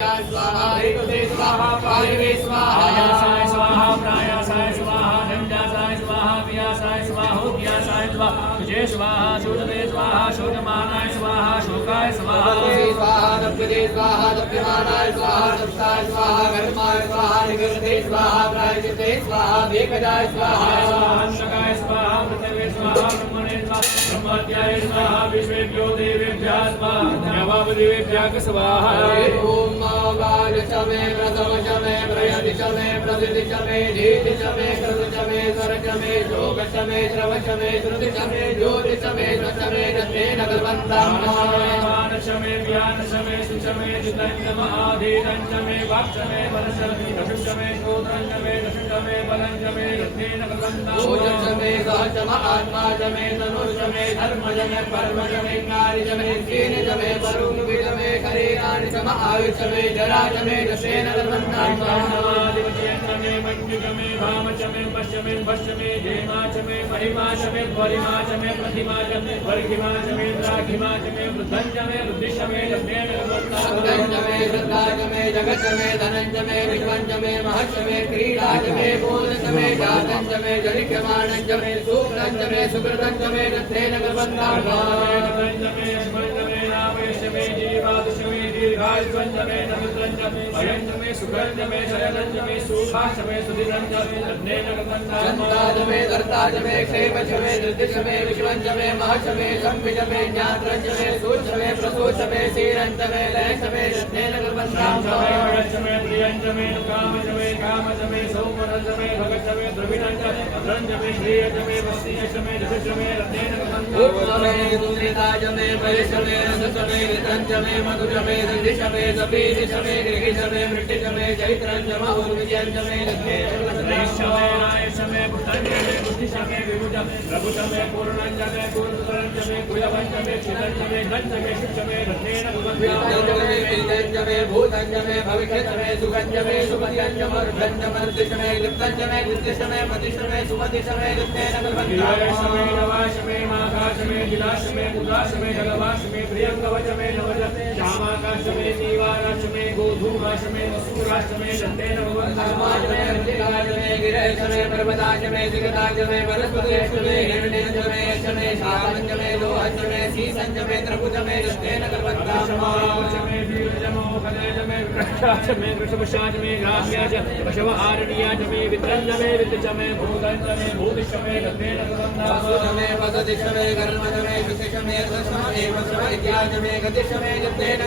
स्वाहा रेतुते स्वाहा पारिवे स्वाहा आयासाय स्वाहा प्रायासाय स्वाहा नंजासाय स्वाहा व्यासाय स्वाहा उद्यासाय स्वाहा तुझे स्वाहा शोधते स्वाहा शोधमानाय स्वाहा शोकाय स्वाहा स्वाहा नप्यते स्वाहा नप्यमानाय स्वाहा नप्ताय स्वाहा कर्माय स्वाहा निगर्ते स्वाहा प्रायचिते स्वाहा वेकजाय स्वाहा स्वाहा स्वाहा पृथ्वी स्वाहा ब्रह्मणे स्वाहा ब्रह्मत्याय स्वाहा विश्वेभ्यो देवेभ्यः स्वाहा देवादेवेभ्यः स्वाहा ओम वाज च मे प्रथम च मे प्रयति च मे प्रसिद्धि च मे धीति च मे कृत च मे स्वर च मे शोक च मे श्रव च मे श्रुति च मे ज्योति च मे च मे जतेन भगवन्तं मान च मे ज्ञान च मे सुच मे चितं च महाधीतं च मे वाक् च मे मनस च मे श्रोत्रं च मे दशं च मे बलं च मे जतेन भगवन्तं ओजं च मे सह च महात्मा च मे तनु च मे धर्म च मे कर्म च मे कार्य च मे कीन च मे वरुण च मे करेणानि च आयु च मे जरा च मे दशेन भगवन्तं च मे मन्यु च मे भाम च मे पश्च मे जयमा च मे महिमा च मे परिमा च मे प्रतिमा च मे वर्गिमा च मे द्राघिमा च मे वृद्धं च मे वृद्धि च मे जतेन भगवन्तं च मे श्रद्धा च मे जगत् च मे धनं च मे विश्वं च मे महत् च मे क्रीडा च मे बोध च मे जातं च मे जलिक्यमानं च मे सूक्तं च मे सुकृतं च मे जतेन जमे परिश्रमे रसमे नितंजमे मधुजमे दधिशमे जपीदिशमे गृहिशमे मृतिशमे चैत्रंजमे उर्विजंजमे लक्ष्मे रायशमे पुष्टंजमे बुद्धिशमे विभुजमे प्रभुजमे पूर्णंजमे पूर्णतरंजमे कुलवंजमे चिदंजमे धंजमे शुचमे रत्नेन वितंजमे वितंजमे भूतंजमे भविष्यतमे सुगंजमे सुमतिंजमे ऋद्धंजमे ऋद्धिशमे लिप्तंजमे लिप्तिशमे मतिशमे सुमतिशमे लिप्तेन विलाशमे नवाशमे माघाशमे जिलाशमे उदाशमे जलवाशमे प्रियंकवचमे नवजमे श्यामाकाशमे दीवाराशमे गोधूमाशमे वसूराशमे दत्तेन भगवन्तामाशमे ऋतिकाशमे गिरेशमे पर्वताशमे जिगताशमे वनस्पतिशमे हिरण्यजमे शमे शामंजमे लोहंजमे सीसंजमे त्रिभुजमे दत्तेन भगवन्तामाशमे वीरजमो खलेजमे विकटाशमे वृषभशाचमे राम्याच पशव आरण्याचमे वित्रंजमे वित्तचमे भूतंजमे भूतिशमे दत्तेन भगवन्तामाशमे वसतिशमे कर्मजमे विशिशमे दशमे वशमे इत्याजमे गतिशमे जतेन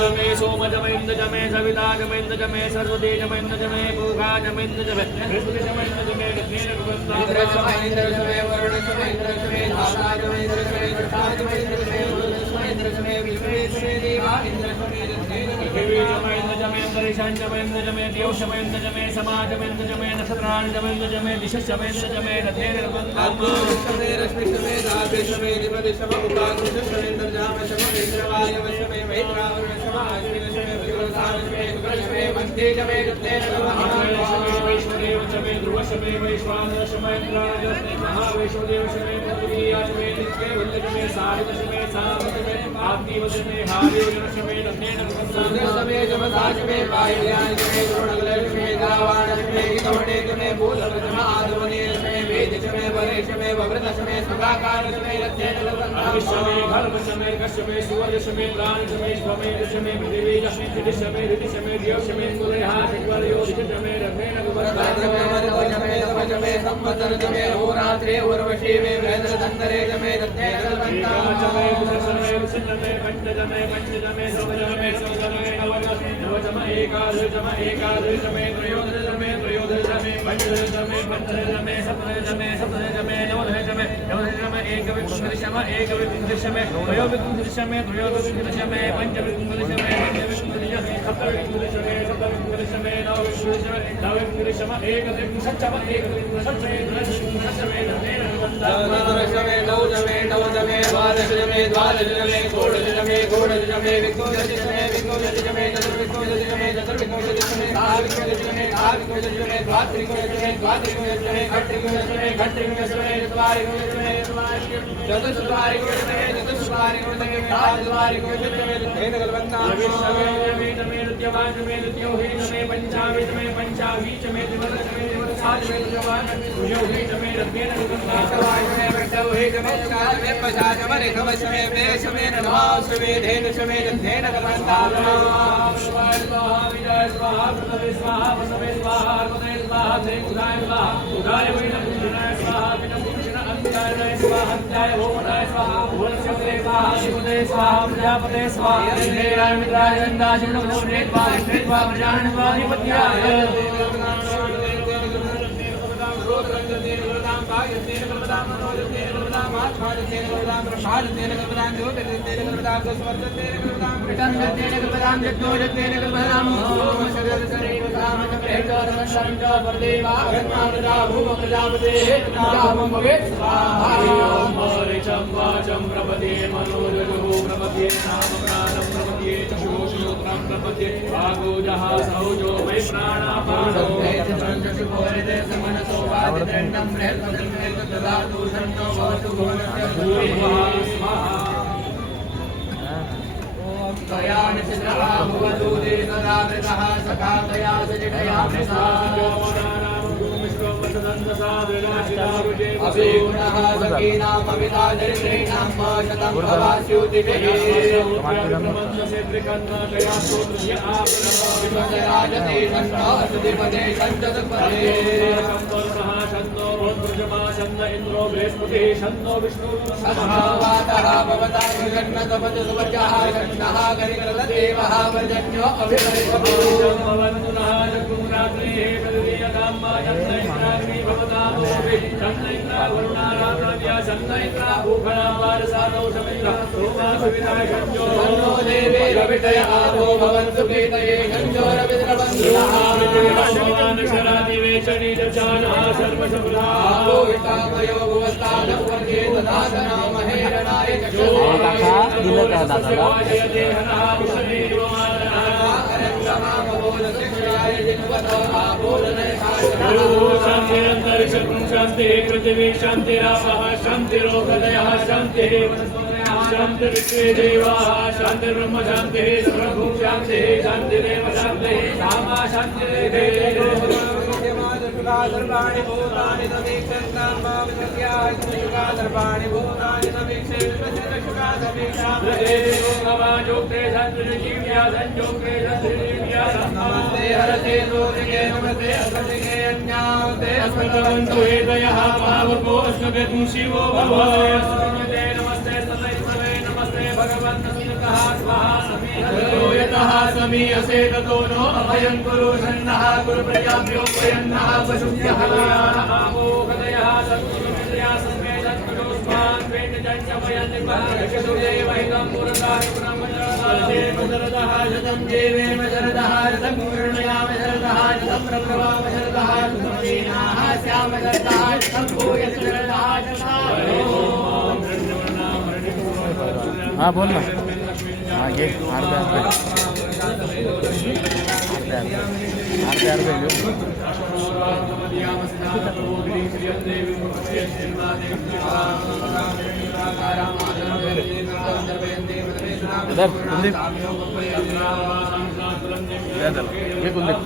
जमे सोमजमे इंद्रजमे सविताजमे इंद्रजमे सर्वतेजमे इंद्रजमे भूगाजमे इंद्रजमे बृहस्पतिजमे इंद्रजमे दत्तेन भगवन्तामाशमे इंद्रजमे वरुणजमे इंद्रजमे धाताजमे इंद्रजमे वृषाजमे इंद्रजमे वरुणजमे इंद्रजमे विश्वेशमे देवा इंद्रजमे दत्तेन पृथिवीजमे इंद्रजमे अंतरिक्षंजमे इंद्रजमे द्यौषमे इंद्रजमे समाजमे इंद्रजमे नक्षत्राणजमे इंद्रजमे दिशश्चमे इंद्रजमे दत्तेन भगवन्तामाशमे रश्मिशमे दाभेशमे दिवदिशमे उपाकुशमे इंद्रजामशमे इंद्रवायवशमे मैत्रावरुणशमे अश्विनशमे विवसानशमे विक्रशमे मध्येजमे दत्तेन भगवन्तामाशमे वैष्णदेवशमे ध्रुवशमे वैश्वानरशमे इंद्राजशमे महावैष्णदेवशमे पृथ्वीयाशमे नित्यवल्लभशमे सारितशमे सामतशमे आत्मीवशमे हार्योजनशमे दत्तेन सुदर्शमे जमसाशमे पायल्याशमे द्रोणगलशमे गावाणशमे हितवटेशमे भूलभशमे आदवनेशमे वेदशमे वरेशमे वव्रतशमे सुगाकारशमे दत्तेन भगवन्तामाशमे घर्मशमे कश्यमे सुवर्यशमे प्राणशमे स्वमे दशमे पृथिवीजमे दिशमे ऋतिशमे द्यौशमे कुलहाशमे रत्नेन भगवन्तामाशमे तपजमे संवत्सरजमे होरात्रे उर्वशीमे बृहद्रदन्तरेजमे दत्तेन भगवन्तामाशमे विसर्जमे पंचजमे पंचजमे सवजमे सवजमे नवजमे एकादशमे एकादशमे त्रयोदशमे त्रयोदशमे पंचदशमे पंचदशमे सप्तदशमे सप्तदशमे नवदशमे नवदशमे एकविंशतिशमे एकविंशतिशमे त्रयोविंशतिशमे त्रयोविंशतिशमे पंचविंशतिशमे पंचविंशतिशमे सप्तविंशतिशमे सप्तविंशतिशमे नवविंशतिशमे नवविंशतिशमे एकविंशतिशमे एकविंशतिशमे द्वादशमे दशमे नवजमे नवजमे द्वादशमे द्वादशमे षोडशमे षोडशमे विंशतिशमे विंशतिशमे चतुर्विंशतिशमे चतुर्विंशतिशमे सावित्रिकोशमे द्वात्रिकोशमे द्वात्रिकोशमे खट्टिकोशमे खट्टिकोशमे चत्वारिकोशमे चतुष्पारिकोशमे चतुष्पारिकोशमे पांचवारिकोशमे तेन कल्पन्ता विश्वमे नमे नृत्यवाचमे नृत्योहीचमे पंचावीचमे पंचावीचमे त्रिवदशमे त्रिवदशाचमे त्रिजवाचमे रत्नेन कल्पन्ता वैष्णवहीचमे चाचमे पचाचमे रेखवशमे वेशमे नमाश्रमे धेनुषमे धेन कल्पन्ता स्वाहा विजय स्वाहा प्रभवे स्वाहा वसवे स्वाहा अर्वदे स्वाहा देवुदाय स्वाहा उदाय वैष्णवपूजनाय स्वाहा विष्णुभूषण अंगाय स्वाहा अंगाय भोमनाय स्वाहा भुवनशक्रे स्वाहा शिवदे स्वाहा प्रजापते स्वाहा इंद्राय मित्राय गंगा शिवनभूषणे स्वाहा स्वाहा प्रजानवाधिपत्याय इंद्रो बृहस्पति शन्नो विष्णु महावातः भवता जगन्नाथपद सुवचः शन्नः गरिकरदेवः वर्जन्यो अभिवरिष्ठो भवन्तुनः जगुरात्रिः तदीयधाम्मा जन्नैत्राग्नि भवता भूमि जन्नैत्रा वरुणाराध्या जन्नैत्रा भूखणा वारसादौ समिन्द्र सोमा सुविधाय शन्यो शन्नो देवे रवितय आवो भवन्तु प्रीतये शन्यो रविद्रबन्धुनः भगवान् शरादिवेचनी दर्शानः सर्वसफला आवो वितामयो भुवस्तानः वर्गे तदासना महेरणाय शांति पृथ्वी शांतिरापः शांतिरोगदयः शांतिः शांतिर्विश्वे देवाः शांतिर्ब्रह्म शांतिः सर्वभूत शांतिः शांतिरेव शांतिः सामा शांतिरेव सर्वाणि भूतानि सर्वाणि भूतानि समीक्षे विश्वशुकासमीक्षामोक्ते संजीव्या संजोक्ते संजीव्या नमस्ते हरते दोषिके नमस्ते अस्मदिके अन्याते अस्मद्भवन्तु हेतयः भावको अस्मद् शिवो भव अस्मद्ते नमस्ते सदैव नमस्ते भगवन् नमः स्वाहा समीयतः समीयसे ततो नो अभयं कुरु षण्णः कुरु प्रजाभ्यो भयन्नः पशुभ्यः आमोहदयः सत्कुरुमिन्द्रिया सन्मे सत्कुरुस्मान् वेण्यजन्यमयन्निपः रक्षसुदेवहितं पुरताहि पुनमजरदेव शरदः शतं देवेम शरदः शतं पूर्णयाम शरदः शतं प्रभवाम शरदः शतं वीणाः स्याम शरदः शतं भूयस शरदः हाँ बोल ना हाँ ये आरते इधर कुलदीप ये कुलदीप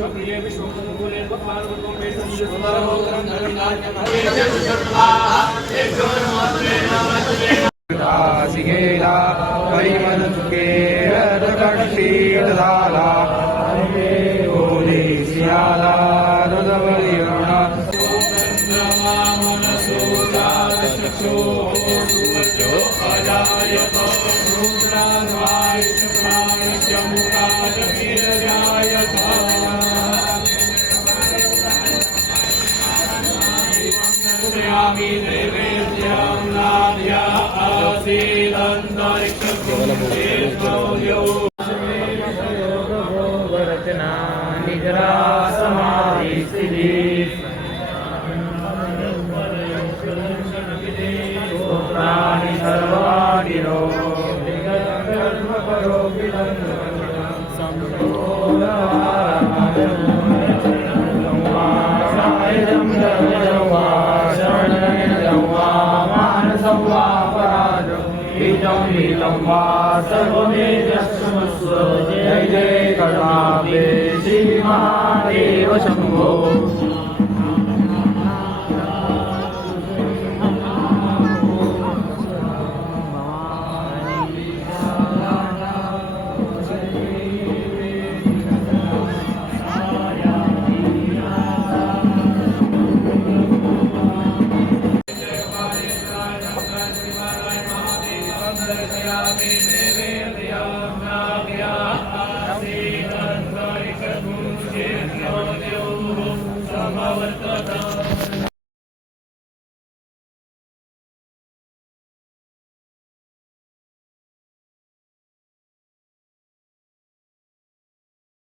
विश्वप्रिय विश्वमूले सिगेला परिमल सुकेरदक्षीणदाला ओले सियाला रुदवलिरणा सुवर्चो अजायत रुद्राय शुक्राय मुखाय वीरजायत श्यामी देवेभ्यं नाभ्या आसीदन्तरिक्षभूमिर्भव्यो रचना निजरा समाधि सिद्धि प्राणी सर्वाणिरो जय जय कलापे श्री महादेव शंभो समवर्तता